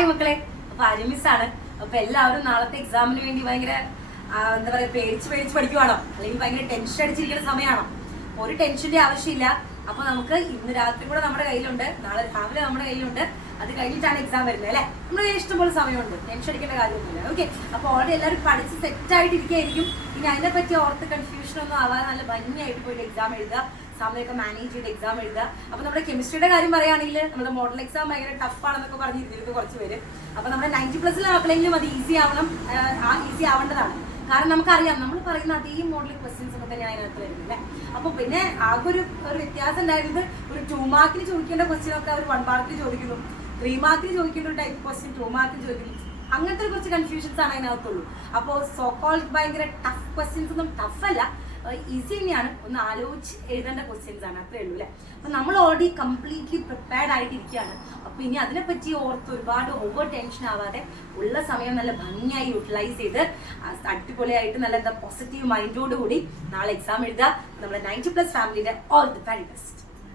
Hi മക്കളെ, അപ്പൊ അരുമിസാണ്. അപ്പൊ എല്ലാവരും നാളത്തെ എക്സാമിന് വേണ്ടി ഭയങ്കര എന്താ പറയാ പേടിച്ച് പഠിക്കുവാണോ, അല്ലെങ്കിൽ ഭയങ്കര ടെൻഷൻ അടിച്ചിരിക്കുന്ന സമയമാണോ? ഒരു ടെൻഷന്റെ ആവശ്യമില്ല. അപ്പൊ നമുക്ക് ഇന്ന് രാത്രി കൂടെ നമ്മുടെ കയ്യിലുണ്ട്, നാളെ രാവിലെ നമ്മുടെ കയ്യിലുണ്ട്. അത് കഴിഞ്ഞിട്ടാണ് എക്സാം വരുന്നത് അല്ലെ. നമ്മുടെ ഇഷ്ടംപോലെ സമയമുണ്ട്, ടെൻഷൻ അടിക്കേണ്ട കാര്യമൊന്നുമില്ല. ഓക്കെ, അപ്പൊ ഓൾറെഡി എല്ലാവരും പഠിച്ച് സെറ്റ് ആയിട്ടിരിക്കുകയായിരിക്കും. ഇനി അതിനെ പറ്റി ഓർത്ത് കൺഫ്യൂഷൻ ഒന്നും ആവാതെ നല്ല ഭംഗിയായിട്ട് പോയിട്ട് എക്സാം എഴുതുക, സമയമൊക്കെ മാനേജ് ചെയ്ത് എക്സാം എഴുതുക. അപ്പൊ നമ്മുടെ കെമിസ്ട്രിയുടെ കാര്യം പറയുകയാണെങ്കിൽ നമ്മുടെ മോഡൽ എക്സാം ഭയങ്കര ടഫ് ആണെന്നൊക്കെ പറഞ്ഞിരുന്നിരുന്നു കുറച്ച് പേര്. അപ്പൊ നമ്മുടെ 90+ മക്കളെങ്കിലും അത് ഈസി ആവണം, ഈസി ആവേണ്ടതാണ്. കാരണം നമുക്കറിയാം, നമ്മൾ പറയുന്ന അതേ മോഡൽ ക്വസ്റ്റ്യൻസ് ഒക്കെ തന്നെയാണ് അതിനകത്ത് വരുന്നത്. അപ്പൊ പിന്നെ ആകെ ഒരു വ്യത്യാസം ഉണ്ടായിരുന്നത്, ഒരു 2 മാർക്കിന് ചോദിക്കേണ്ട ക്വസ്റ്റ്യൻ ഒക്കെ ഒരു 1 മാർക്കിന് ചോദിക്കുന്നു, 3 മാർക്കിന് ചോദിക്കേണ്ട ഒരു ടൈപ്പ് ക്വസ്റ്റ്യൻ 2 മാർക്കിന് ചോദിക്കുന്നു. അങ്ങനത്തെ കുറച്ച് കൺഫ്യൂഷൻസ് ആണ് അതിനകത്തുള്ളൂ. അപ്പോൾ സോ കോൾഡ് ഭയങ്കര ടഫ് ക്വസ്റ്റ്യൻസ് ഒന്നും ടഫ് അല്ല, ഈസി തന്നെയാണ്. ഒന്ന് ആലോചിച്ച് എഴുതേണ്ട ക്വസ്റ്റ്യൻസ് ആണ്, അത്രേ ഉള്ളൂ അല്ലേ. അപ്പൊ നമ്മൾ ഓൾറെഡി കംപ്ലീറ്റ്ലി പ്രിപ്പയർഡ് ആയിട്ടിരിക്കുകയാണ്. അപ്പൊ ഇനി അതിനെപ്പറ്റി ഓർത്ത് ഒരുപാട് ഓവർ ടെൻഷൻ ആവാതെ ഉള്ള സമയം നല്ല ഭംഗിയായി യൂട്ടിലൈസ് ചെയ്ത് അടിപൊളിയായിട്ട് നല്ല എന്താ പോസിറ്റീവ് മൈൻഡോട് കൂടി നാളെ എക്സാം എഴുതുക. നമ്മുടെ 90+ ഫാമിലിയുടെ ഓൾ ദി വെരി ബെസ്റ്റ്.